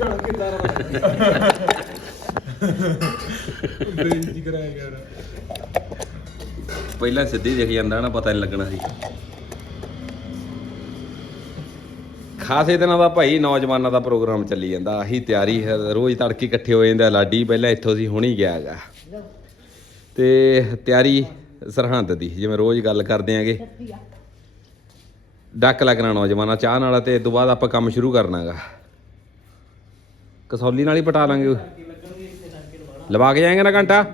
ਝੜ ਕੇ ਦਾਰਾ ਬੇਇੱਜ਼ਤੀ ਕਰਾਇਆ ਗਿਆ ਪਹਿਲਾਂ ਸਿੱਧੀ ਦਿਖ ਜਾਂਦਾ ਨਾ ਪਤਾ ਨਹੀਂ ਲੱਗਣਾ ਸੀ। ਖਾਸੇ ਦਿਨਾਂ ਦਾ ਭਾਈ ਨੌਜਵਾਨਾਂ ਦਾ ਪ੍ਰੋਗਰਾਮ ਚੱਲੀ ਜਾਂਦਾ ਆਹੀ ਤਿਆਰੀ ਹੈ ਰੋਜ਼ ਤੜਕੇ ਇਕੱਠੇ ਹੋ ਜਾਂਦੇ ਆ। ਲਾਡੀ ਪਹਿਲਾਂ ਇੱਥੋਂ ਸੀ ਹੁਣੀ ਗਿਆ ਹੈਗਾ। ਤੇ ਤਿਆਰੀ ਸਰਹੰਦ ਦੀ ਜਿਵੇਂ ਰੋਜ਼ ਗੱਲ ਕਰਦੇ ਆਂਗੇ। ਡੱਕ ਲੱਗਣਾ ਨੌਜਵਾਨਾਂ ਚਾਹ ਨਾਲ ਤੇ ਇਸ ਤੋਂ ਬਾਅਦ ਆਪਾਂ ਕੰਮ ਸ਼ੁਰੂ ਕਰਨਾਗਾ। ਕਸੌਲੀ ਨਾਲ ਹੀ ਪਟਾ ਲਾਂਗੇ ਲਵਾ ਕੇ ਜਾਏਂਗੇ ਨਾ ਘੰਟਾ?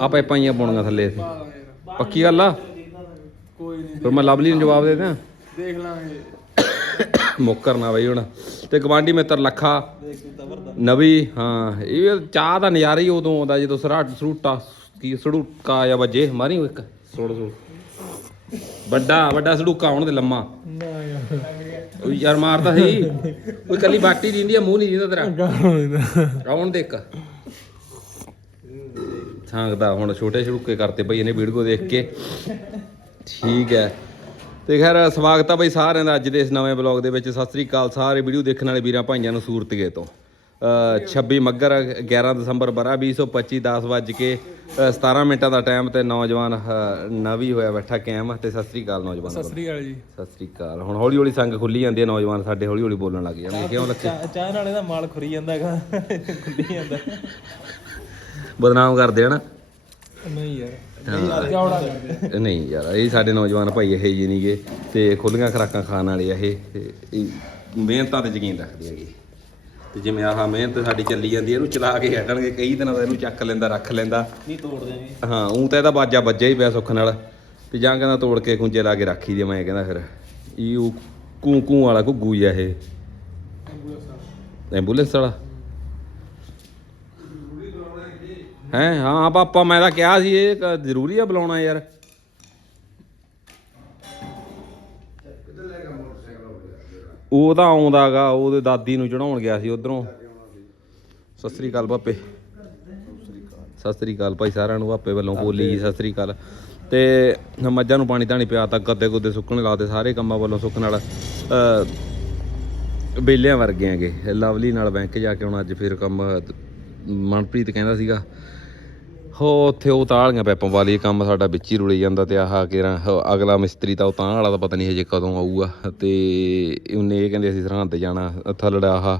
ਆਪਾਂ ਪਾਈਆਂ ਪਾਉਣੀਆਂ ਥੱਲੇ ਇੱਥੇ। ਪੱਕੀ ਗੱਲ ਆ? ਕੋਈ ਨਹੀਂ ਫਿਰ ਮੈਂ ਲਵਲੀ ਨੂੰ ਜਵਾਬ ਦੇ ਦਿਆਂ? ਦੇਖ ਲਾਂਗੇ। ਮੁੱਕਰ ਨਾ ਬਈ ਹੁਣ। ਤੇ ਗਵਾਂਢੀ ਮਿੱਤਰ ਲੱਖਾ ਨਵੀ ਹਾਂ ਇਹ ਚਾਹ ਦਾ ਨਜ਼ਾਰਾ ਹੀ ਉਦੋਂ ਆਉਂਦਾ ਜਦੋਂ ਸਰਾਟ ਸਰੂਟਾ ਕੀ ਸੜੂਕਾ ਜਾਂ ਵੱਜੇ ਮਾਰੀ ਉਹ ਇੱਕ। ਸੁੜ ਸੁੜ ਵੱਡਾ ਵੱਡਾ ਸੜੂਕਾ ਆਉਣ ਦੇ ਲੰਮਾ। ਨਾ ਯਾਰ। ਉਹ ਯਾਰ ਮਾਰਦਾ ਸੀ। ਕੋਈ ਕੱਲੀ ਬਾਟੀ ਦਿੰਦੀ ਆ ਮੂੰਹ ਨਹੀਂ ਦਿੰਦਾ ਤੇਰਾ। ਆਉਣ ਦੇ ਇੱਕ। ਹੁਣ ਛੋਟੇ ਛੜੂਕੇ ਕਰਤੇ ਬਈ ਇਹਨੇ ਵੀਡੀਓ ਦੇਖ ਕੇ। ਠੀਕ ਹੈ। ਤੇ ਖੈਰ ਸਵਾਗਤ ਆ ਬਈ ਸਾਰਿਆਂ ਦਾ ਅੱਜ ਦੇ ਇਸ ਨਵੇਂ ਬਲੌਗ ਦੇ ਵਿੱਚ। ਸਤਿ ਸ੍ਰੀ ਅਕਾਲ ਸਾਰੇ ਵੀਡੀਓ ਦੇਖਣ ਵਾਲੇ ਵੀਰਾਂ ਭਾਈਆਂ ਨੂੰ ਸੂਰਤਗੇ ਤੋਂ। 26 ਮੱਗਰ 11 ਦਸੰਬਰ ਬਰਾ 2025 10 ਵੱਜ ਕੇ ਅ, 17 ਮਿੰਟਾਂ ਦਾ ਟਾਈਮ ਤੇ ਨੌਜਵਾਨ ਨਵੀ ਹੋਇਆ ਬੈਠਾ ਕੈਮ ਤੇ ਸਤਿ ਸ੍ਰੀ ਅਕਾਲ ਨੌਜਵਾਨ ਸਤਿ ਸ੍ਰੀ ਅਕਾਲ ਜੀ। ਸਤਿ ਸ੍ਰੀ ਅਕਾਲ। ਹੁਣ ਹੌਲੀ ਹੌਲੀ ਸੰਗ ਖੁੱਲੀ ਜਾਂਦੀ ਹੈ ਨੌਜਵਾਨ ਸਾਡੇ ਹੌਲੀ ਹੌਲੀ ਬੋਲਣ ਲੱਗ ਜਾਣਗੇ ਕਿਉਂ ਲੱਗੇ? ਚਾਹ ਨਾਲ ਇਹਦਾ ਮਾਲ ਖੁਰੀ ਜਾਂਦਾ ਹੈਗਾ। ਖੁੱਲੀ ਜਾਂਦਾ। ਬਦਨਾਮ ਕਰਦੇ ਹਨ ਨਹੀਂ ਯਾਰ। ਨਹੀਂ ਯਾਰ ਇਹ ਸਾਡੇ ਨੌਜਵਾਨ ਭਾਈ ਇਹ ਜੀ ਨਹੀਂਗੇ ਤੇ ਖੁੱਲੀਆਂ ਖਰਾਕਾਂ ਖਾਣ ਵਾਲੇ ਆ ਇਹ। ਤੇ ਇਹ ਮਿਹਨਤਾਂ ਤੇ ਯਕੀਨ ਰੱਖਦੇ ਹੈਗੇ। ਤੇ ਜਿਵੇਂ ਆਹ ਮਿਹਨਤ ਸਾਡੀ ਚੱਲੀ ਜਾਂਦੀ ਹੈ ਇਹਨੂੰ ਚਲਾ ਕੇ ਹਟਣਗੇ ਕਈ ਦਿਨਾਂ ਦਾ ਇਹਨੂੰ ਚੱਕ ਲੈਂਦਾ ਰੱਖ ਲੈਂਦਾ। ਨਹੀਂ ਤੋੜ ਦੇਣਗੇ ਹਾਂ ਉਹ ਤਾਂ ਇਹਦਾ ਬਾਜਾ ਵੱਜਿਆ ਹੀ ਪਿਆ ਸੁੱਖ ਨਾਲ। ਤੇ ਜਾਂ ਕਹਿੰਦਾ ਤੋੜ ਕੇ ਖੁੰਝੇ ਲਾ ਕੇ ਰੱਖੀ ਦੀ ਮੈਂ ਕਹਿੰਦਾ ਫਿਰ। ਇਹ ਉਹ ਕੂ ਕੂ ਵਾਲਾ ਘੁੱਗੂ ਜਿਹਾ ਇਹ। ਐਂਬੂਲੈਂਸ ਵਾਲਾ। ਹੈ ਹਾਂ ਪਾਪਾ ਮੈਂ ਤਾਂ ਕਿਹਾ ਸੀ ਇਹ ਕ- ਜ਼ਰੂਰੀ ਆ ਬੁਲਾਉਣਾ ਯਾਰ। ਉਹ ਤਾਂ ਆਉਂਦਾਗਾ ਉਹਦੇ ਦਾਦੀ ਨੂੰ ਚੜਾਉਣ ਗਿਆ ਸੀ ਉਧਰੋਂ। ਸਤਿ ਸ੍ਰੀ ਅਕਾਲ ਪਾਪੇ ਸਤਿ ਸ੍ਰੀ ਅਕਾਲ ਭਾਈ ਸਾਰਿਆਂ ਨੂੰ ਪਾਪੇ ਵੱਲੋਂ ਬੋਲੀ ਜੀ ਸਤਿ ਸ੍ਰੀ ਅਕਾਲ। ਤੇ ਮੱਝਾਂ ਨੂੰ ਪਾਣੀ ਧਾਣੀ ਪਿਆ ਤਾ ਗੱਦੇ ਗੁੱਦੇ ਸੁੱਕਣ ਲਾਤੇ ਸਾਰੇ ਕੰਮਾਂ ਵੱਲੋਂ ਸੁੱਖ ਨਾਲ ਬੇਲਿਆਂ ਵਰਗੇ ਹੈਗੇ। ਲਵਲੀ ਨਾਲ ਬੈਂਕ ਜਾ ਕੇ ਹੁਣ ਅੱਜ ਫਿਰ ਕੰਮ ਮਨਪ੍ਰੀਤ ਕਹਿੰਦਾ ਸੀਗਾ ਹੋ ਉੱਥੇ ਉਹ ਤਾਲੀਆਂ ਪੈਪਾਂ ਵਾਲੀ ਕੰਮ ਸਾਡਾ ਵਿੱਚ ਹੀ ਰੁਲੇ ਜਾਂਦਾ ਤੇ ਆਹ ਕੇਰਾਂ ਅਗਲਾ ਮਿਸਤਰੀ ਤਾਂ ਉਹ ਤਾਂ ਵਾਲਾ ਤਾਂ ਪਤਾ ਨਹੀਂ ਹਜੇ ਕਦੋਂ ਆਊਗਾ। ਤੇ ਉਹਨੇ ਇਹ ਕਹਿੰਦੇ ਅਸੀਂ ਸਰਹੰਦ ਜਾਣਾ, ਥੱਲੜਾ ਆਹ,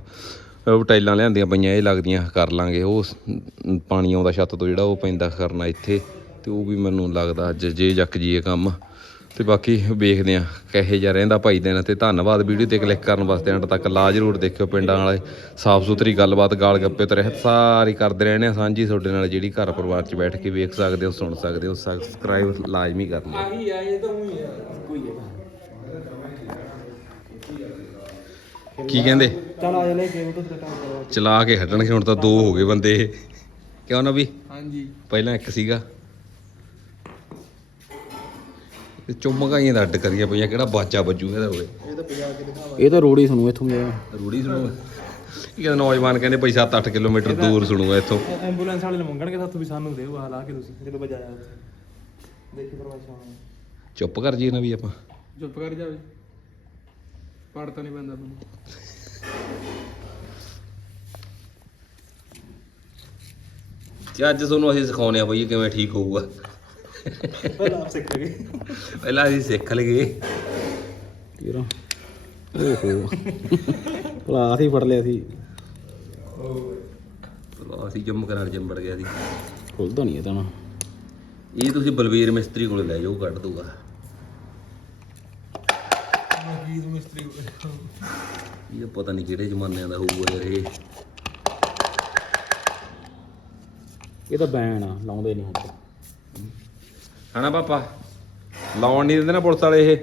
ਉਹ ਟਾਈਲਾਂ ਲਿਆਂਦੀਆਂ ਪਈਆਂ, ਇਹ ਲੱਗਦੀਆਂ, ਕਰ ਲਾਂਗੇ। ਉਹ ਪਾਣੀ ਆਉਂਦਾ ਛੱਤ ਤੋਂ ਜਿਹੜਾ ਉਹ ਪੈਂਦਾ ਕਰਨਾ ਇੱਥੇ, ਤੇ ਉਹ ਵੀ ਮੈਨੂੰ ਲੱਗਦਾ ਅੱਜ ਜੇ ਜੱਕ ਜੀ ਕੰਮ ਤੇ ਬਾਕੀ ਵੇਖਦੇ ਆ ਕਹੇ ਜਾ ਰਹਿੰਦਾ ਭਾਈ ਦਿਨ ਤੇ ਧੰਨਵਾਦ ਵੀਡੀਓ ਤੇ ਕਲਿੱਕ ਕਰਨ ਵਾਸਤੇ ਐਂਡ ਤੱਕ ਲਾ ਜ਼ਰੂਰ ਦੇਖਿਓ ਪਿੰਡਾਂ ਵਾਲੇ। ਸਾਫ਼ ਸੁਥਰੀ ਗੱਲਬਾਤ ਗਾਲ ਗੱਪੇ ਤੇ ਰਹਿਤ ਸਾਰੀ ਕਰਦੇ ਰਹਿੰਦੇ ਆ ਸਾਂਝੀ ਤੁਹਾਡੇ ਨਾਲ ਜਿਹੜੀ ਘਰ ਪਰਿਵਾਰ 'ਚ ਬੈਠ ਕੇ ਵੇਖ ਸਕਦੇ ਹੋ ਸੁਣ ਸਕਦੇ ਹੋ ਸਬਸਕ੍ਰਾਈਬ ਲਾਜ਼ਮੀ ਕਰਨੀ। ਆਹੀ ਆ ਇਹ ਤਾਂ ਉਹੀ ਆ ਕੋਈ ਹੈ ਕੀ ਕਹਿੰਦੇ? ਚਲ ਆ ਕੇ ਉਹ ਤੋਂ ਟਾਈਮ ਕਰੋ ਚਲਾ ਕੇ ਹਟਣਗੇ ਹੁਣ ਤਾਂ ਦੋ ਹੋ ਗਏ ਬੰਦੇ। ਇਹ। ਕਿਉਂ ਨਾ ਵੀ ਹਾਂਜੀ। ਪਹਿਲਾਂ ਇੱਕ ਸੀਗਾ। ਤੇ ਚੁੰਮਕਾਈਆਂ ਦਾ ਅੱਡ ਕਰੀਆਂ ਪਈਆਂ ਕਿਹੜਾ ਬਾਜਾ ਵੱਜੂ ਇਹਦਾ ਹੋਵੇ ਇਹ ਤਾਂ ਪਜਾ ਕੇ ਦਿਖਾਵਾ ਇਹ ਤਾਂ ਰੋੜੀ ਸੁਣੂ ਇੱਥੋਂ ਮੇਰਾ ਰੂੜੀ ਸੁਣੂਗਾ ਇਹ ਕਹਿੰਦਾ ਨੌਜਵਾਨ ਕਹਿੰਦੇ ਭਾਈ 7-8 ਕਿਲੋਮੀਟਰ ਦੂਰ ਸੁਣੂਗਾ ਇੱਥੋਂ। ਐਂਬੂਲੈਂਸ ਵਾਲੇ ਨੂੰ ਮੰਗਣਗੇ ਸਾਥੋਂ ਵੀ ਸਾਨੂੰ ਦਿਓ ਆ ਲਾ ਕੇ ਤੁਸੀਂ ਜਦੋਂ ਵਜਾਇਆ ਉੱਥੇ। ਦੇਖੀ ਪਰਵਾਹ ਚੁੱਪ ਕਰ ਜੀ ਨਾ ਵੀ ਆਪਾਂ। ਚੁੱਪ ਕਰ ਜਾਵੇ ਪੜ ਤਾਂ ਨਹੀਂ ਪੈਂਦਾ ਤੁਹਾਨੂੰ ਤੇ ਅੱਜ ਤੁਹਾਨੂੰ ਅਸੀਂ ਸਿਖਾਉਣੇ ਆ ਬਈ ਇਹ ਕਿਵੇਂ ਠੀਕ ਹੋਊਗਾ। ਪਹਿਲਾਂ ਆਪ ਸਿੱਖ ਗਏ। ਪਹਿਲਾਂ ਅਸੀਂ ਸਿੱਖ ਲਈਏ। ਤੇਰਾ ਓਹੋ। ਭਲਾ ਅਸੀਂ ਫੜ ਲਿਆ ਸੀ। ਚਲੋ ਅਸੀਂ ਜੰਮ ਕਰਾਰ ਜੰਬੜ ਗਿਆ ਸੀ। ਖੁੱਲਦਾ ਨਹੀਂ ਇਹ ਤਾਂ ਨਾ। ਇਹ ਤੁਸੀਂ ਬਲਵੀਰ ਮਿਸਤਰੀ ਕੋਲ ਲੈ ਜਾਓ ਕੱਢ ਦੂਗਾ ਮਜੀਦ ਮਿਸਤਰੀ ਇਹ ਪਤਾ ਨਹੀਂ ਕਿਹੜੇ ਜ਼ਮਾਨਿਆਂ ਦਾ ਹੋਊਗਾ ਯਾਰ ਇਹ। ਇਹ ਤਾਂ ਬੈਨ ਆ ਲਾਉਂਦੇ ਨਹੀਂ ਹੁਣ ਹਨਾ ਪਾਪਾ? ਲਾਉਣ ਨਹੀਂ ਦਿੰਦੇ ਨਾ ਪੁਲਿਸ ਵਾਲੇ ਇਹ।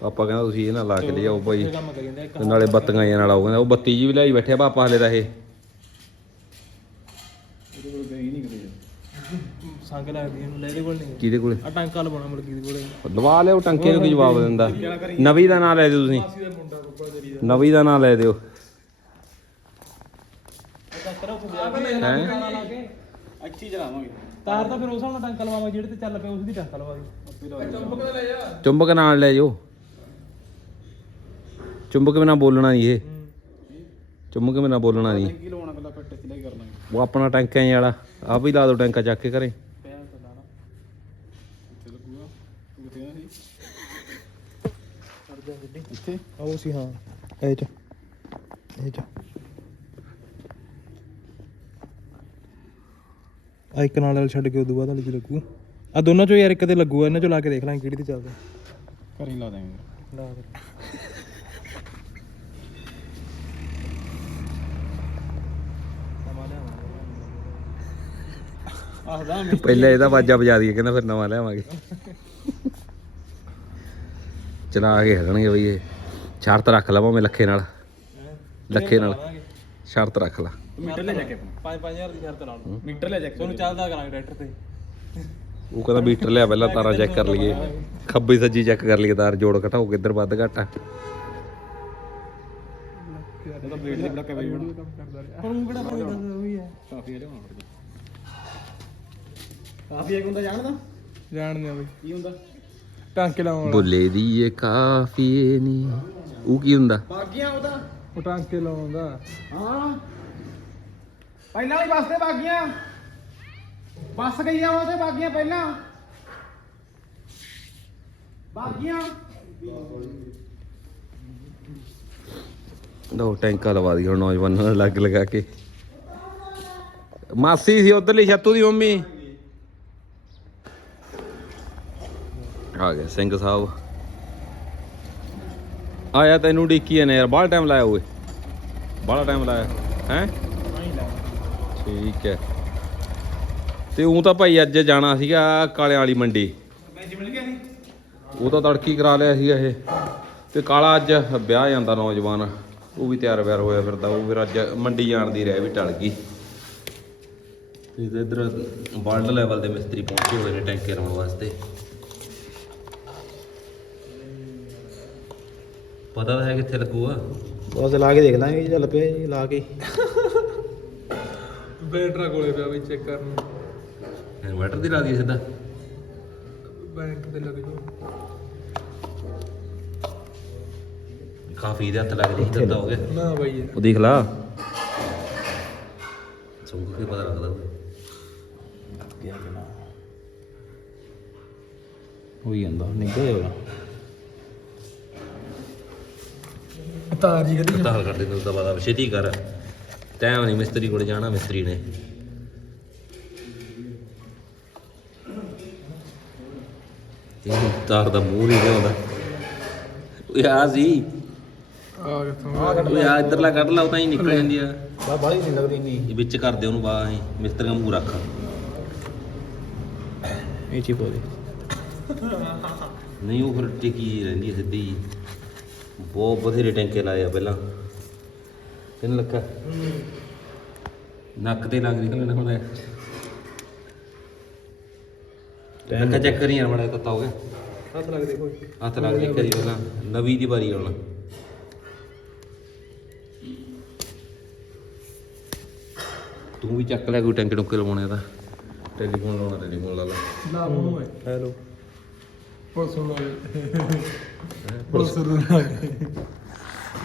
ਪਾਪਾ ਕਹਿੰਦਾ ਤੁਸੀਂ ਇਹ ਨਾ ਲਾ ਕੇ ਲਿਆਓ ਭਾਈ। ਤੇ ਨਾਲੇ ਬੱਤੀਆਂ ਜਿਹੀਆਂ ਨਾਲ ਆਓ ਕਹਿੰਦਾ ਉਹ ਬੱਤੀ ਜੀ ਵੀ ਲਿਆਈ ਬੈਠਿਆ ਪਾਪਾ ਹਲੇ ਦਾ ਇਹ। ਸੰਗ ਲੱਗਦੀ ਇਹਨੂੰ ਲੈ ਦੇ ਕੋਲ ਨਹੀਂ। ਕਿਹਦੇ ਕੋਲੇ? ਆ ਟਾਂਕਾ ਲਵਾਉਣਾ ਮਲਕੀ ਦੇ ਕੋਲੇ। ਲਵਾ ਲਿਓ ਟੰਕੇ ਨੂੰ ਕੀ ਜਵਾਬ ਦਿੰਦਾ। ਨਵੀ ਦਾ ਨਾਂ ਲੈ ਦਿਓ ਤੁਸੀਂ। ਨਵੀ ਦਾ ਨਾਂ ਲੈ ਦਿਓ। ਅੱਛੀ ਚਲਾਵਾਂਗੇ। ਤਾਰ ਤਾਂ ਫਿਰ ਉਸ ਹਿਸਾਬ ਨਾਲ ਟਾਂਕਾ ਲਵਾਵਾਂ ਜਿਹੜੇ ਤੇ ਚੱਲ ਪਿਆ ਉਸ ਦੀ ਟਾਂਕਾ ਲਵਾ ਦੇ ਚੁੰਬਕ ਜਾ ਚੁੰਬਕ ਨਾਲ ਲੈ ਜਾਓ। ਚੁੰਬਕ ਬਿਨਾ ਬੋਲਣਾ ਨਹੀਂ ਇਹ। ਚੁੰਮ ਕੇ ਮੇਰੇ ਨਾਲ ਬੋਲਣਾ ਨਹੀਂ। ਕੀ ਲਾਉਣਾ ਪਹਿਲਾਂ ਪੱਟੇ ਤੇ ਲੈ ਕਰਨਾ ਉਹ ਆਪਣਾ ਟੈਂਕ ਐ ਵਾਲਾ ਆ ਵੀ ਲਾ ਦੋ ਟੈਂਕਾ ਚੱਕ ਕੇ ਘਰੇ। ਪਿਆ ਤਾਂ ਲਾਣਾ ਇੱਥੇ। ਲੱਗੂਗਾ ਤੂੰ ਕਿੱਥੇ ਆ ਸੀ ਇੱਥੇ ਆਓ ਸੀ ਹਾਂ। ਇਹ ਚ ਇਹ ਚ। ਆ ਇੱਕ ਨਾਲ ਵਾਲਾ ਛੱਡ ਕੇ ਉਦੋਂ ਬਾਅਦ ਵਾਲੀ ਚ ਲੱਗੂ। ਆ ਦੋਨਾਂ ਚੋਂ ਯਾਰ ਇੱਕ ਤੇ ਲੱਗੂਗਾ ਇਹਨਾਂ ਚੋਂ ਲਾ ਕੇ ਦੇਖ ਲਾਂਗੇ ਕਿਹੜੀ ਤੇ ਚੱਲਦਾ। ਘਰ ਹੀ ਲਾ ਦੇਵਾਂਗੇ। ਲਾ ਫਿਰ ਆਹਦਾ ਪਹਿਲਾਂ ਇਹਦਾ ਵਾਜਾ ਵਜਾ ਦਈਏ ਕਹਿੰਦਾ ਫਿਰ ਨਵਾਂ ਲਿਆਵਾਂਗੇ। ਚਲਾ ਕੇ ਹਟਣਗੇ ਬਈ ਇਹ। ਸ਼ਰਤ ਰੱਖ ਲਾ ਭਾਵੇਂ ਲੱਖੇ ਨਾਲ। ਲੱਖੇ ਨਾਲ। ਸ਼ਰਤ ਰੱਖ ਲਾ। ਮੀਟਰ ਲੈ ਜਾ ਕੇ ਆਪਣਾ 5-5000 ਦੀ ਸ਼ਰਤ ਲਾ ਲਓ। ਮੀਟਰ ਲੈ ਜਾ ਕੇ ਤੁਹਾਨੂੰ ਚੱਲਦਾ ਕਰਾਂਗੇ ਟਰੈਕਟਰ ਤੇ। ਉਹ ਕਹਿੰਦਾ ਮੀਟਰ ਲਿਆ ਪਹਿਲਾਂ ਤਾਰਾਂ ਚੈੱਕ ਕਰ ਲਈਏ। ਖੱਬੀ ਸੱਜੀ ਚੈੱਕ ਕਰ ਲਈਏ ਤਾਰ ਜੋੜ ਘਟਾਓ ਕਿੱਧਰ ਵੱਧ ਘਟਾ ਉਹਦਾ ਵੇਟ ਦੇ ਬੜਾ ਕਵੇ ਬਣਾ ਪਰ ਉਹ ਕਿਹੜਾ ਉਹੀ ਹੈ। ਕਾਫੀ ਲਿਆਉਣਾ ਫਿਰ ਕਾਫੀ ਇੱਕ ਹੁੰਦਾ ਜਾਣਦਾ ਜਾਣਦੇ ਆ ਬਈ। ਕੀ ਹੁੰਦਾ? ਟਾਂਕੇ ਲਾਉਣ ਬੁੱਲੇ ਦੀ ਇਹ ਕਾਫੀ ਨਹੀਂ ਉਹ ਕੀ ਹੁੰਦਾ? ਬਾਗੀਆਂ ਉਹਦਾ। ਉਹ ਟਾਂਕੇ ਲਾਉਣ ਦਾ ਹਾਂ। ਪਹਿਲਾਂ ਵਾਲੀ ਬੱਸ ਤੇ ਬਾਗੀਆਂ। ਬੱਸ ਗਈਆਂ ਉਹਦੇ ਬਾਗੀਆਂ ਪਹਿਲਾਂ। ਬਾਗੀਆਂ। ਦੋ ਟੈਂਕਾ ਲਵਾ ਦੀ ਹੁਣ ਨੌਜਵਾਨਾਂ ਨਾਲ ਲੱਗ ਲਗਾ ਕੇ। ਮਾਸੀ ਸੀ, ਉਧਰਲੀ ਛੱਤੂ ਦੀ ਮੰਮੀ। ਆ ਗਿਆ ਸਿੰਘ ਸਾਹਿਬ। ਆਇਆ ਤੈਨੂੰ ਡਿੱਕੀ ਨੇ ਯਾਰ, ਬਾਹਲਾ ਟਾਈਮ ਲਾਇਆ ਓਏ। ਬਾਹਲਾ ਟਾਈਮ ਲਾਇਆ। ਹੈ? ਠੀਕ ਹੈ। ਤੇ ਉਹ ਤਾਂ ਭਾਈ ਅੱਜ ਜਾਣਾ ਸੀਗਾ ਕਾਲਿਆਂ ਵਾਲੀ ਮੰਡੀ। ਉਹ ਤਾਂ ਤੜਕੀ ਕਰਾ ਲਿਆ ਸੀਗਾ ਇਹ। ਤੇ ਕਾਲਾ ਅੱਜ ਵਿਆਹ ਜਾਂਦਾ ਨੌਜਵਾਨ। ਉਹ ਵੀ ਤਿਆਰ ਵਿਆਰ ਹੋਇਆ ਫਿਰਦਾ। ਉਹ ਫਿਰ ਅੱਜ ਮੰਡੀ ਜਾਣ ਦੀ ਰਹਿ ਵੀ ਟਲ ਗਈ। ਤੇ ਇਧਰ ਵਰਲਡ ਲੈਵਲ ਦੇ ਮਿਸਤਰੀ ਪਹੁੰਚੇ ਹੋਏ ਨੇ ਟੈਂਕੇ ਲਾਉਣ ਵਾਸਤੇ। ਪਤਾ ਤਾਂ ਹੈ ਕਿੱਥੇ ਲੱਗੂਗਾ। ਬਸ ਲਾ ਕੇ ਦੇਖ ਲਾਂਗੇ ਚੱਲ ਪਿਆ ਜੀ ਲਾ ਕੇ। ਬੈਟਰਾ ਕੋਲੇ ਪਿਆ ਬਈ ਚੈੱਕ ਕਰਨ ਇਨਵਰਟਰ ਦੀ ਲਾ ਦੀ ਸਿੱਧਾ। ਬੈਂਕ ਤੇ ਲੱਗ ਜਾਓ ਕਾਫੀ ਦੇ ਹੱਥ ਲੱਗ ਜੀ ਦੰਦਾ ਹੋ ਗਿਆ। ਨਾ ਬਈ ਉਹ ਦੇਖ ਲਾ ਸੁੰਗ ਕੇ ਪਤਾ ਲੱਗਦਾ ਉਹ ਹੋਈ ਜਾਂਦਾ ਨਿਕਲ ਜਾਊਗਾ ਤਾਰ ਜੀ ਕਰੀ ਤਾਲ ਕਰ ਦੇ ਤੂੰ ਦਵਾ ਦਾ ਛੇਤੀ ਕਰ। ਟਾਈਮ ਨਹੀਂ ਮਿਸਤਰੀ ਕੋਲ ਜਾਣਾ ਮਿਸਤਰੀ ਨੇ। ਇਹ ਤਾਰ ਦਾ ਮੂੰਹ ਨਹੀਂ ਲਿਆਉਂਦਾ। ਓਏ ਆ ਸੀ ਆ ਕਿੱਥੋਂ ਓਏ ਆ ਇਧਰਲਾ ਕੱਢ ਲਾ ਉਹ ਤਾਂ ਹੀ ਨਿਕਲ ਜਾਂਦੀ ਆ। ਬਾ ਬਾਲੀ ਨਹੀਂ ਲੱਗਦੀ ਇੰਨੀ। ਇਹ ਵਿੱਚ ਕਰ ਦੇ ਉਹਨੂੰ ਬਾਹਰ ਹੀ ਮਿਸਤਰੀ ਦਾ ਮੂੰਹ ਰੱਖ। ਇਹ ਚੀ ਪੋਦੇ ਨਹੀਂ ਉਹ ਫਿਰ ਟਿਕੀ ਰਹਿੰਦੀ ਸਿੱਧੀ। ਬਹੁਤ ਬਥੇਰੇ ਟੈਂਕੇ ਲਾਏ ਆ ਪਹਿਲਾਂ। ਕਿੰਨ ਲੱਗਾ ਨੱਕ ਤੇ ਲੱਗ ਨਿਕਲ ਨਾ ਹੁੰਦਾ ਨੱਕਾ ਚੈੱਕ ਕਰੀ ਯਾਰ ਮੜਾ ਤੱਤਾ ਹੋ ਗਿਆ। ਹੱਥ ਲੱਗ ਦੇਖੋ ਹੱਥ ਲੱਗ ਦੇ ਕਰੀ ਪਹਿਲਾਂ। ਨਵੀਂ ਦੀ ਵਾਰੀ ਆਉਣਾ। ਤੂੰ ਵੀ ਚੱਕ ਲੈ ਕੋਈ ਟੈਂਕੇ ਟੁੰਕੇ ਲਵਾਉਣੇ ਦਾ ਟੈਲੀਫੋਨ ਲਾਉਣਾ ਟੈਲੀਫੋਨ ਲਾ ਲਾ। ਲਾ ਮੂੰਹ ਹੈ ਹੈਲੋ। ਪੁਲਿਸ ਨੂੰ ਪੁਲਿਸ। ਨੂੰ ਲਾ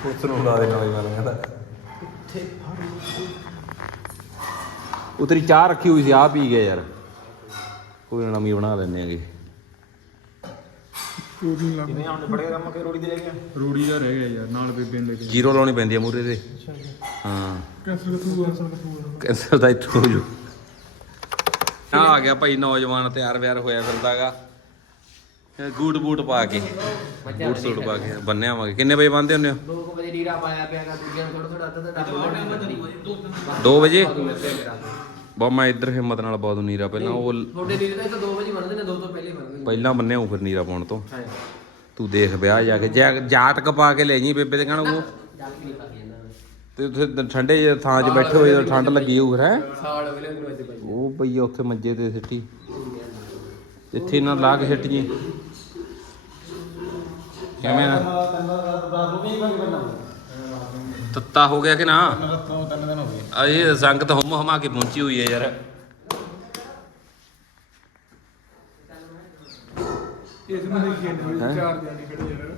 ਪੁੱਤ ਨੂੰ ਲਾ ਦੇ ਨਾਲ ਉਤਰੀ ਚਾਹ ਰੱਖੀ ਹੋਈ ਸੀ ਆ ਪੀ ਗਏ ਯਾਰ। ਕੋਈ ਨਾ ਨਵੀਂ ਬਣਾ ਲੈਣੇ ਆਗੇ ਚੋਰੀ ਲੱਗ ਕਿੰਨੇ ਹੁਣ? ਬੜੇ ਕੰਮ ਕੇ ਰੋੜੀ ਦੇ ਲੈ ਗਿਆ। ਰੂੜੀ ਦਾ ਰਹਿ ਗਿਆ ਯਾਰ ਨਾਲ ਬੇਬੇ ਨੇ ਲੈ ਕੇ। ਜ਼ੀਰੋ ਲਾਉਣੀ ਪੈਂਦੀ ਆ ਮੂਰੇ ਤੇ। ਅੱਛਾ ਹਾਂ। ਕੈਂਸਲ ਦਾ ਇੱਥੋਂ ਹੋ ਜੂ। ਆ ਆ ਗਿਆ ਭਾਈ ਨੌਜਵਾਨ ਤਿਆਰ ਵਿਆਰ ਹੋਇਆ ਫਿਰਦਾਗਾ ਗੂਟ ਬੂਟ ਪਾ ਕੇ। ਬੂਟ ਸੂਟ ਪਾ ਕੇ ਬੰਨਿਆ ਆਵਾਂਗੇ ਕਿੰਨੇ ਵਜੇ ਬੰਨਦੇ ਹੁੰਦੇ ਹੋ? 2 ਵਜੇ ਨੀਰਾ ਪਾਇਆ ਪਿਆ ਗਾ ਦੂਜਿਆਂ ਨੂੰ ਥੋੜਾ ਥੋੜਾ ਅੱਧਾ ਅੱਧਾ 2 ਵਜੇ? ਬਾ ਮੈਂ ਇੱਧਰ ਹਿੰਮਤ ਨਾਲ ਬਹੁਤ ਨੀਰਾ। ਪਹਿਲਾਂ ਉਹ ਤੁਹਾਡੇ ਨੀਰੇ ਤਾਂ 2 ਵਜੇ ਬਣਦੇ ਨੇ 2 ਤੋਂ ਪਹਿਲੇ ਬਣਦੇ ਨੇ। ਪਹਿਲਾਂ ਬੰਨਿਆ ਉਹ ਫਿਰ ਨੀਰਾ ਪਾਉਣ ਤੋਂ। ਹਾਂ ਤੂੰ ਦੇਖ ਵਿਆਹ ਜਾ ਕੇ। ਜੈ- ਜਾਟਕ ਪਾ ਕੇ ਲੈ ਜੀ ਬੇਬੇ ਦੇ ਕਹਿਣਾ ਉਹ। ਤੇ ਉੱਥੇ ਠੰਡੇ ਜਿਹੇ ਥਾਂ 'ਚ ਬੈਠੇ ਹੋਏ ਠੰਡ ਲੱਗੀ ਹੋਊ ਫਿਰ ਹੈ? ਉਹ ਪਈ ਆ ਉੱਥੇ ਮੰਜੇ ਤੇ ਸਿੱਟੀ। ਇੱਥੇ ਨਾ ਲਾ ਕੇ ਸਿੱਟ ਜੀ। ਕਿਵੇਂ ਆ? ਤੱਤਾ ਹੋ ਗਿਆ ਕਿ ਨਾ? ਆ ਇਹ ਸੰਗਤ ਹਮ ਹਮਾ ਕੇ ਪਹੁੰਚੀ ਹੋਈ ਹੈ ਯਾਰ।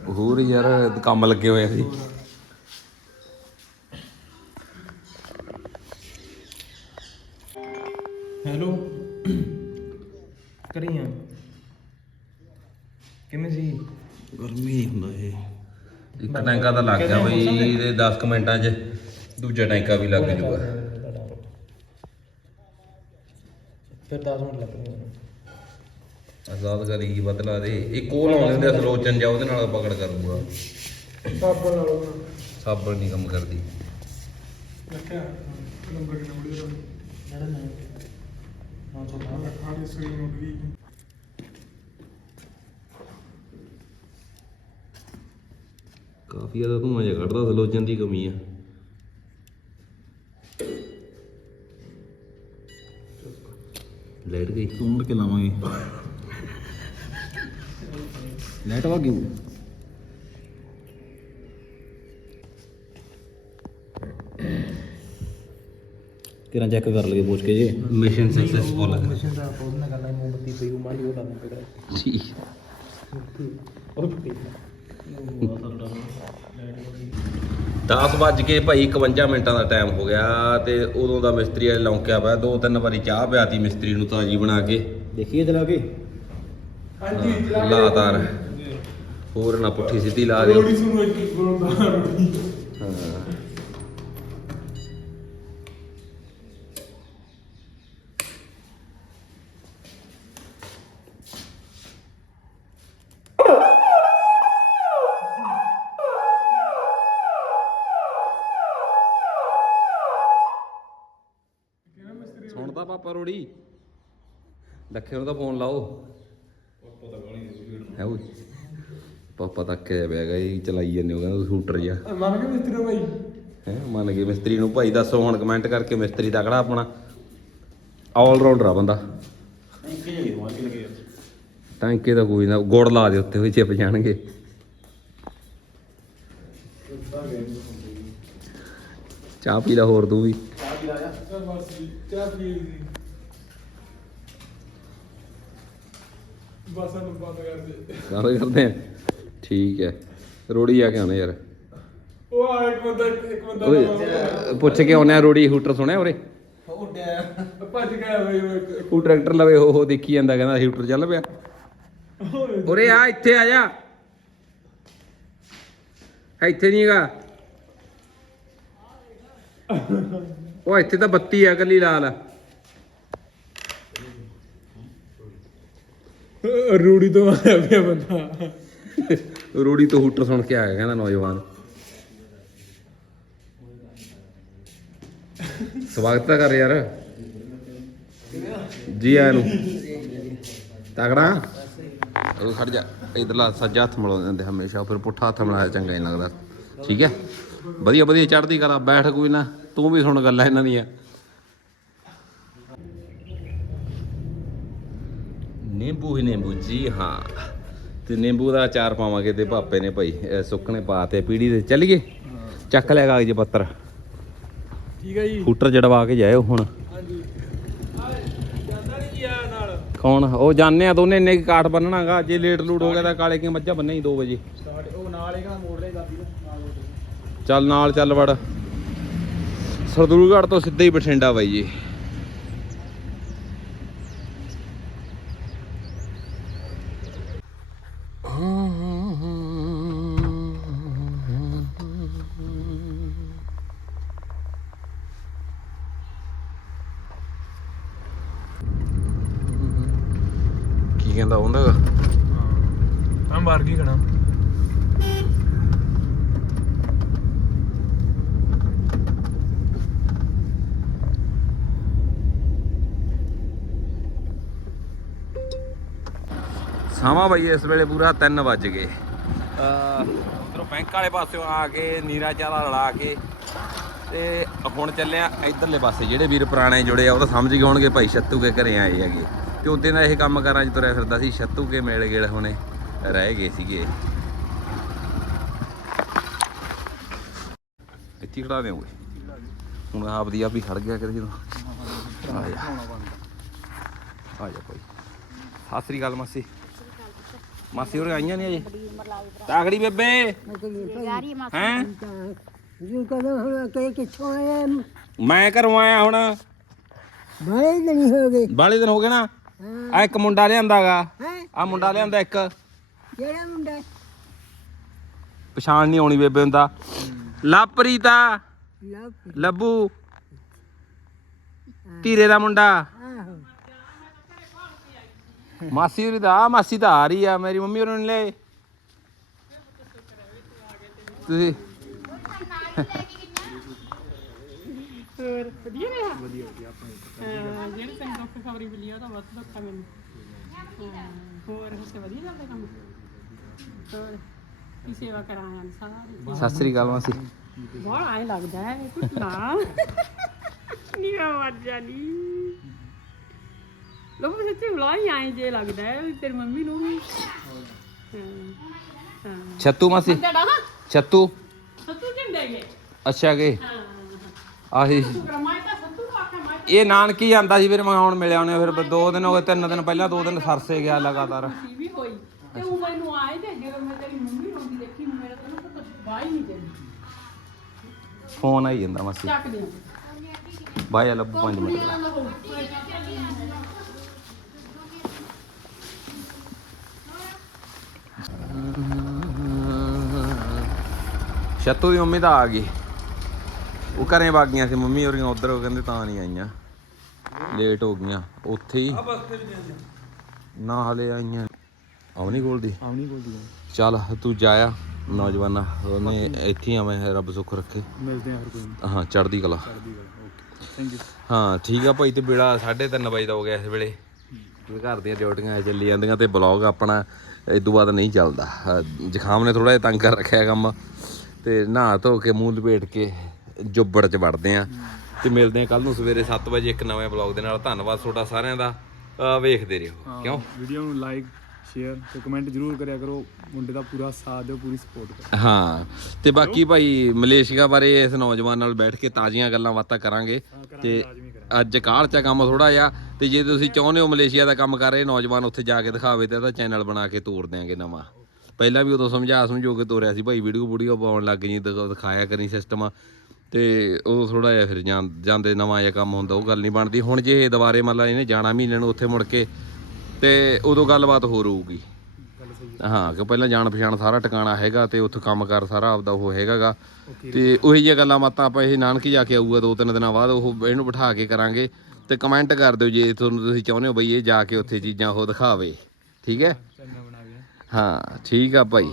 ਹੋਰ ਯਾਰ ਕੰਮ ਲੱਗੇ ਹੋਏ ਸੀ ਹੈਲੋ। ਕਰੀਆਂ। ਕਿਵੇਂ ਜੀ ਗਰਮੀ ਹੁੰਦਾ ਇਹ ਇੱਕ ਟੈਂਕਾ ਤਾਂ ਲੱਗ ਗਿਆ ਬਈ ਇਹਦੇ 10 ਕੁ ਮਿੰਟਾਂ 'ਚ ਦੂਜਾ ਟੈਂਕਾ ਵੀ ਲੱਗ ਜੂਗਾ ਫਿਰ 10 ਮਿੰਟ ਲੱਗਣਗੇ ਆਜ਼ਾਦ ਕਰੀ ਕੀ ਬਦਲਾ ਦੇ ਇੱਕ ਉਹ ਲਾਉਂਦੇ ਹੁੰਦੇ ਆ ਸਲੋਚਨ ਜਾ ਉਹਦੇ ਨਾਲ ਪਕੜ ਕਰੂਗਾ ਸਾਬਣ ਨਾਲੋਂ ਸਾਬਣ ਨਹੀਂ ਕੰਮ ਕਰਦੀ ਰੱਖਿਆ ਨੰਬਰ ਕਿੰਨਾ ਮੁੜੀ ਦਾ ਜਿਹੜਾ ਨਹੀਂ ਹਾਂ ਚੋਦਾ ਖਾਲੀ ਸਕਰੀਨ ਉੱਡ ਕਾਫੀ ਜ਼ਿਆਦਾ ਧੂਆਂ ਜਿਹਾ ਕੱਢਦਾ ਸਲੋਚਨ ਦੀ ਕਮੀ ਆ। ਲਾਈਟ ਗਈ। ਤੂੰ ਕੇ ਲਾਵਾਂਗੇ। ਲਾਈਟ ਵਾ ਗਈ ਕਿਰਾਂ ਚੈੱਕ ਕਰ ਲਈਏ ਪੁੱਛ ਕੇ ਜੀ? ਮਿਸ਼ਨ ਸਕਸੈਸਫੁਲ ਮਸ਼ੀਨ ਦਾ ਪੌਦ ਨਾ ਕਰਨਾ ਮੋਮਬੱਤੀ ਪਈ ਉਹ ਉਹ ਲਾ ਦੇ ਜੀ ਉਹ ਪਈ 10 ਵੱਜ ਕੇ ਭਾਈ 51 ਮਿੰਟਾਂ ਦਾ ਟਾਈਮ ਹੋ ਗਿਆ ਤੇ ਉਦੋਂ ਦਾ ਮਿਸਤਰੀ ਵਾਲੇ ਲੌਂਕਿਆ ਪਿਆ। ਦੋ ਤਿੰਨ ਵਾਰੀ ਚਾਹ ਪਿਆਤੀ ਮਿਸਤਰੀ ਨੂੰ ਤਾਜੀ ਬਣਾ ਕੇ। ਦੇਖੀਏ ਚਲਾ ਕੇ। ਹਾਂਜੀ ਲਗਾਤਾਰ ਹੋਰ ਨਾ ਪੁੱਠੀ ਸਿੱਧੀ ਲਾ ਹਾਂ। ਨੂੰ ਤਾਂ ਫੋਨ ਲਾਓ। ਹੈ ਓਏ ਪਾਪਾ ਕੇ ਬਹਿ ਗਿਆ ਇਹ ਚਲਾਈ ਜਾਂਦੇ ਹੋ ਕਹਿੰਦਾ ਸਕੂਟਰ ਜਿਹਾ। ਮੰਨ ਕੇ ਮਿਸਤਰੀ ਭਾਈ? ਹੈ ਮੰਨ ਗਏ ਮਿਸਤਰੀ ਨੂੰ। ਭਾਈ ਦੱਸੋ ਹੁਣ ਕਮੈਂਟ ਕਰਕੇ ਮਿਸਤਰੀ ਤਕੜਾ ਆਪਣਾ? ਆਲ ਰਾਉਂਡਰ ਆ ਬੰਦਾ। ਟਾਂਕੇ ਦਾ ਕੋਈ ਨਾ ਗੁੜ ਲਾ ਦੇ ਉੱਤੇ ਹੋਈ ਚਿਪ ਜਾਣਗੇ। ਚਾਹ ਪੀ ਲਾ ਹੋਰ ਤੂੰ ਵੀ। ਚੱਲ ਬਸ ਜੀ ਚਾਹ ਪੀ ਲਈ। ਬਸ ਨੂੰ ਬੰਦ ਕਰ ਦੇ ਗੱਲ ਕਰਦੇ ਆ? ਠੀਕ ਹੈ। ਰੋੜੀ ਆ ਕੇ ਆਉਣਾ ਯਾਰ। ਉਹ ਆ ਇੱਕ ਬੰਦਾ ਇੱਕ ਬੰਦਾ ਓਏ ਪੁੱਛ ਕੇ ਆਉਣਾ ਰੋੜੀ ਹੂਟਰ ਸੁਣਿਆ ਉਰੇ? ਭੱਜ ਗਿਆ ਬਈ ਉਹ ਇੱਕ ਉਹ ਟਰੈਕਟਰ ਲਵੇ ਉਹ ਉਹ ਦੇਖੀ ਜਾਂਦਾ ਕਹਿੰਦਾ ਹੂਟਰ ਚੱਲ ਪਿਆ। ਓਏ ਉਰੇ ਆ ਇੱਥੇ ਆ ਜਾ। ਇੱਥੇ ਨਹੀਂ ਹੈਗਾ? ਉਹ ਇੱਥੇ ਤਾਂ ਬੱਤੀ ਆ ਕੱਲੀ ਲਾਲ। ਰੂੜੀ ਤੋਂ ਆਇਆ ਪਿਆ ਬੰਦਾ। ਰੋੜੀ ਤੋਂ ਹੂਟਰ ਸੁਣ ਕੇ ਆਇਆ ਕਹਿੰਦਾ ਨੌਜਵਾਨ। ਸਵਾਗਤ ਤਾਂ ਕਰ ਯਾਰ। ਜੀ ਆਇਆਂ ਨੂੰ। ਤਗੜਾ। ਉਹ ਖੜ ਜਾ। ਇਧਰਲਾ ਸੱਜਾ ਹੱਥ ਮਿਲਾ ਹੁੰਦੇ ਹਮੇਸ਼ਾ, ਫਿਰ ਪੁੱਠਾ ਹੱਥ ਮਿਲਾਇਆ ਚੰਗਾ ਨਹੀਂ ਲੱਗਦਾ। ਠੀਕ ਹੈ? ਵਧੀਆ ਵਧੀਆ, ਚੜ੍ਹਦੀ ਕਲਾ, ਬੈਠ ਕੋਈ ਨਾ। ਤੂੰ ਵੀ ਸੁਣ ਗੱਲਾਂ ਇਹਨਾਂ ਦੀਆਂ। ਨਿੰਬੂ ਹੀ ਨਿੰਬੂ ਜੀ ਹਾਂ। ਤੇ ਨਿੰਬੂ ਦਾ ਅਚਾਰ ਪਾਵਾਂਗੇ ਤੇ ਭਾਪੇ ਨੇ ਭਾਈ ਇਹ ਸੁੱਕਣੇ ਪਾਤੇ ਪੀੜੀ ਤੇ ਚੱਲੀਏ? ਚੱਕ ਲਿਆ ਕਾਗਜ਼ ਪੱਤਰ। ਠੀਕ ਹੈ ਜੀ। ਫੂਟਰ ਜੜਵਾ ਕੇ ਜਾਇਓ ਹੁਣ। ਹਾਂਜੀ। ਜਾਂਦਾ ਨਹੀਂ ਜੀ ਆ ਨਾਲ। ਕੌਣ? ਉਹ ਜਾਣੇ ਆ ਦੋਨੇ ਇੰਨੇ ਕਾਠ ਬੰਨਣਾਗਾ ਜੇ ਲੇਟ ਲੂਟ ਹੋ ਗਿਆ ਤਾਂ ਕਾਲੇ ਕੀ ਮੱਝਾਂ ਬੰਨੇ ਹੀ 2 ਵਜੇ? ਸਟਾਰਟ ਉਹ ਨਾਲ ਹੀ ਕਹਿੰਦਾ ਮੋੜ ਲੈ ਦਾਦੀ ਦਾ ਲੈ। ਚੱਲ ਨਾਲ ਚੱਲ ਵੜ। ਸਰਦੂਲਗੜ੍ਹ ਤੋਂ ਸਿੱਧਾ ਹੀ ਬਠਿੰਡਾ ਬਾਈ ਜੀ। ਸਮਾਂ ਬਈ ਇਸ ਵੇਲੇ ਪੂਰਾ 3 ਵੱਜ ਗਏ। ਉਧਰੋਂ ਬੈਂਕ ਵਾਲੇ ਪਾਸਿਓਂ ਆ ਕੇ, ਨੀਰਾ ਚਾਲਾ ਰਲਾ ਕੇ ਤੇ ਹੁਣ ਚੱਲਿਆ ਇਧਰਲੇ ਪਾਸੇ। ਜਿਹੜੇ ਵੀਰ ਪੁਰਾਣੇ ਜੁੜੇ ਆ, ਉਹ ਤਾਂ ਸਮਝ ਗਏ ਹੋਣਗੇ ਭਾਈ ਛੱਤੂ ਕੇ ਘਰੇ ਆਏ ਹੈਗੇ। ਤੇ ਉਦੋਂ ਦਾ ਇਹ ਕੰਮ ਕਾਰਾਂ ਚ ਤੁਰਿਆ ਫਿਰਦਾ ਸੀ, ਛੱਤੂ ਕੇ ਮੇਲੇ ਗੇੜ ਹੋਣੇ ਰਹਿ ਗਏ ਸੀਗੇ। ਇੱਥੇ ਖੜਾ ਦੇ ਓਏ। ਹੁਣ ਆਪਦੀ ਆਪ ਹੀ ਖੜ ਗਿਆ ਕਿਤੇ ਜਦੋਂ। ਆ ਜਾ ਆ ਜਾ ਭਾਈ। ਸਤਿ ਸ੍ਰੀ ਅਕਾਲ ਮਾਸੀ। ਮਾਸੀ ਹੋਰ ਆਈਆਂ ਨਹੀਂ ਅਜੇ? ਤਾਗੜੀ ਬੇਬੇ। ਯਾਰੀ ਹੈ? ਜੀ ਕਦੋਂ ਹੁਣ ਕਿ ਕਿੱਥੋਂ ਆਇਆ ਮੈਂ ਘਰੋਂ ਆਇਆ ਹੁਣ। ਬੜੇ ਦਿਨ ਹੋ ਗਏ। ਬਾਲੇ ਦਿਨ ਹੋ ਗਏ ਨਾ? ਆ ਇੱਕ ਮੁੰਡਾ ਲਿਆਂਦਾਗਾ ਆ ਮੁੰਡਾ ਲਿਆਂਦਾ ਇੱਕ। ਕਿਹੜਾ ਮੁੰਡਾ? ਪਛਾਣ ਨਹੀਂ ਆਉਣੀ ਬੇਬੇ ਹੁੰਦਾ ਲਾਪਰੀਤਾ ਲੱਭੂ। ਧੀਰੇ ਦਾ ਮੁੰਡਾ। ਮਾਸੀ ਹੋਰੀ ਦਾ ਆਹ ਮਾਸੀ ਤਾਂ ਆ ਰਹੀ ਆ ਮੇਰੀ ਮੰਮੀ ਹੋਰਾਂ ਨੇ ਲੈ ਤੁਸੀਂ ਹੋਰ ਵਧੀਆ ਰਿਹਾ ਵਧੀਆ ਵਧੀਆ ਆਪਣੇ ਜਿਹੜੇ ਤੈਨੂੰ ਦੁੱਖ ਖਬਰੀ ਮਿਲੀ ਉਹ ਤਾਂ ਬਹੁਤ ਦੁੱਖ ਆ ਮੈਨੂੰ ਹਾਂ, ਹੋਰ ਹਿੱਸੇ ਵਧੀਆ ਚੱਲਦੇ ਕੰਮ ਹੋਰ ਕੀ ਸੇਵਾ ਕਰਾਇਆ ਸਾਰੀ ਸਤਿ ਸ੍ਰੀ ਅਕਾਲ ਮਾਸੀ। ਬਹੁਤ ਆਏ ਲੱਗਦਾ ਹੈ ਕੁਝ ਨਾ ਨਹੀਂ ਮਰ ਜਾਨੀ ਲੋਕ ਸੱਚੀ ਬੁਲਾਈ ਆਏ ਜੇ ਲੱਗਦਾ ਹੈ ਵੀ ਤੇਰੀ ਮੰਮੀ ਨੂੰ ਵੀ। ਹਾਂ ਹਾਂ। ਛੱਤੂ ਮਾਸੀ। ਡੜਾ ਛੱਤੂ। ਸੱਤੂ ਝੰਡੇ ਗਏ ਅੱਛਾ ਕੇ? ਹਾਂ ਆਹੀ। ਗਰਮਾਈ ਤਾਂ ਸੱਤੂ ਨੂੰ ਆਖਿਆ ਮੈਂ ਇਹ ਨਾਨਕੀ ਆਂਦਾ ਸੀ ਫਿਰ ਮੈਂ ਹੁਣ ਮਿਲਿਆ ਉਹਨੇ ਫਿਰ ਦੋ ਦਿਨ ਹੋ ਗਏ ਤਿੰਨ ਦਿਨ ਪਹਿਲਾਂ ਦੋ ਦਿਨ ਸਰਸੇ ਗਿਆ ਲਗਾਤਾਰ। ਖੁਸ਼ੀ ਵੀ ਹੋਈ ਤੇ ਉਹ ਮੈਨੂੰ ਆਏ ਤੇ ਜਦੋਂ ਮੈਂ ਤੇਰੀ ਮੰਮੀ ਰੋਂਦੀ ਦੇਖੀ ਮੇਰਾ ਤਾਂ ਨਾ ਕੁਝ ਬਾਈ ਨਹੀਂ ਜਾਂਦੀ ਫੋਨ ਆਈ ਜਾਂਦਾ ਮਾਸੀ। ਚੱਕ ਦੇ ਬਾਈ ਲੱਭੂ 5 ਮਿੰਟ ਛੱਤੂ ਦੀ ਮੰਮੀ ਤਾਂ ਆ ਗਈ। ਉਹ ਘਰੇ ਵਗ ਗਈਆਂ ਸੀ ਮੰਮੀ ਹੋਰੀਆਂ ਉਧਰ ਉਹ ਕਹਿੰਦੇ ਤਾਂ ਨਹੀਂ ਆਈਆਂ। ਲੇਟ ਹੋ ਗਈਆਂ। ਉੱਥੇ ਹੀ। ਨਾ ਹਲੇ ਆਈਆਂ। ਆਉਣੀ ਕੋਲ ਦੀ। ਆਉਣੀ ਬੋਲਦੀ ਚੱਲ ਤੂੰ ਜਾਇਆ ਨੌਜਵਾਨਾ। ਉਹਨੇ ਇੱਥੇ ਆਵੇਂ ਰੱਬ ਸੁੱਖ ਰੱਖੇ। ਮਿਲਦੇ ਆ ਫਿਰ ਕੋਈ ਹਾਂ ਚੜਦੀ ਕਲਾ। ਕਰਦੀ ਗੱਲ ਓਕੇ। ਥੈਂਕ ਯੂ ਹਾਂ ਠੀਕ ਆ ਭਾਈ ਤੇ ਬੇੜਾ 3:30 ਵਜੇ ਦਾ ਹੋ ਗਿਆ ਇਸ ਵੇਲੇ। ਘਰ ਦੀਆਂ ਡਿਊਟੀਆਂ ਚੱਲੀ ਜਾਂਦੀਆਂ ਤੇ ਬਲੌਗ ਆਪਣਾ ਇਸ ਤੋਂ ਬਾਅਦ ਨਹੀਂ ਚੱਲਦਾ। ਜ਼ੁਕਾਮ ਨੇ ਥੋੜਾ ਜਿਹਾ ਤੰਗ ਕਰ ਰੱਖਿਆ ਕੰਮ। ਤੇ ਨਹਾ ਧੋ ਕੇ ਮੂੰਹ ਲਪੇਟ ਕੇ ਜੁੱਬੜ ਚ ਵੜਦੇ ਆ। ਤੇ ਮਿਲਦੇ ਆ ਕੱਲ ਨੂੰ ਸਵੇਰੇ 7 ਵਜੇ ਇੱਕ ਨਵੇਂ ਬਲੌਗ ਦੇ ਨਾਲ। ਧੰਨਵਾਦ ਤੁਹਾਡਾ ਸਾਰਿਆਂ ਦਾ। ਵੇਖਦੇ ਰਹੋ। ਕਿਉਂ? ਵੀਡੀਓ ਨੂੰ ਲਾਈਕ ਸ਼ੇਅਰ ਤੇ ਕਮੈਂਟ ਜ਼ਰੂਰ ਕਰਿਆ ਕਰੋ। ਮੁੰਡੇ ਦਾ ਪੂਰਾ ਸਾਥ ਦਿਓ ਪੂਰੀ ਸਪੋਰਟ ਕਰੋ। ਹਾਂ। ਤੇ ਬਾਕੀ ਭਾਈ ਮਲੇਸ਼ੀਆ ਬਾਰੇ ਇਸ ਨੌਜਵਾਨ ਨਾਲ ਬੈਠ ਕੇ ਤਾਜ਼ੀਆਂ ਗੱਲਾਂ ਬਾਤਾਂ ਕਰਾਂਗੇ। ਤੇ ਅੱਜ ਕਾਲ ਚ ਕੰਮ ਥੋੜਾ ਜਿਹਾ, ਤੇ ਜੇ ਤੁਸੀਂ ਚਾਹੁੰਦੇ ਹੋ ਮਲੇਸ਼ੀਆ ਦਾ ਕੰਮ ਕਰ ਰਹੇ, ਨੌਜਵਾਨ ਉੱਥੇ ਜਾ ਕੇ ਦਿਖਾਵੇ ਤੇ ਇਹਦਾ ਚੈਨਲ ਬਣਾ ਕੇ ਤੋਰ ਦਿਆਂਗੇ ਨਵਾਂ। ਪਹਿਲਾਂ ਵੀ ਉਦੋਂ ਸਮਝਾ ਸਮਝੋ ਕੇ ਤੋਰਿਆ ਸੀ, ਭਾਈ ਵੀਡੀਓ ਵੀਡੀਓ ਪਾਉਣ ਲੱਗ ਜੀ ਦਿਖਾਇਆ ਕਰੀ ਸਿਸਟਮ ਤੇ ਉਹ ਥੋੜਾ ਜਿਹਾ ਫਿਰ ਜਾਂਦੇ ਨਵਾਂ ਜਿਹਾ ਕੰਮ ਹੁੰਦਾ, ਉਹ ਗੱਲ ਨਹੀਂ ਬਣਦੀ। ਹੁਣ ਜੇ ਇਹ ਦੁਬਾਰੇ ਮੰਨ ਲਾ ਇਹਨੇ ਜਾਣਾ ਮਹੀਨੇ ਨੂੰ ਉੱਥੇ ਮੁੜ ਕੇ, ਤੇ ਉਦੋਂ ਗੱਲਬਾਤ ਹੋਰ ਹੋਊਗੀ। ਹਾਂ ਕਿ ਪਹਿਲਾਂ ਜਾਣ ਪਛਾਣ ਸਾਰਾ ਟਿਕਾਣਾ ਹੈਗਾ ਤੇ ਉੱਥੇ ਕੰਮਕਾਰ ਸਾਰਾ ਆਪਦਾ ਉਹ ਹੈਗਾਗਾ। ਤੇ ਉਹੀ ਜਿਹੀਆਂ ਗੱਲਾਂ ਬਾਤਾਂ ਆਪਾਂ ਇਹ ਨਾਨਕੀ ਜਾ ਕੇ ਆਊਗਾ ਦੋ ਤਿੰਨ ਦਿਨਾਂ ਬਾਅਦ ਉਹ ਇਹਨੂੰ ਬਿਠਾ ਕੇ ਕਰਾਂਗੇ ਤੇ ਕਮੈਂਟ ਕਰ ਦਿਓ ਜੇ ਤੁਹਾਨੂੰ ਤੁਸੀਂ ਚਾਹੁੰਦੇ ਹੋ ਬਈ ਇਹ ਜਾ ਕੇ ਉੱਥੇ ਚੀਜ਼ਾਂ ਉਹ ਦਿਖਾਵੇ। ਠੀਕ ਹੈ? ਹਾਂ ਠੀਕ ਆ ਭਾਈ।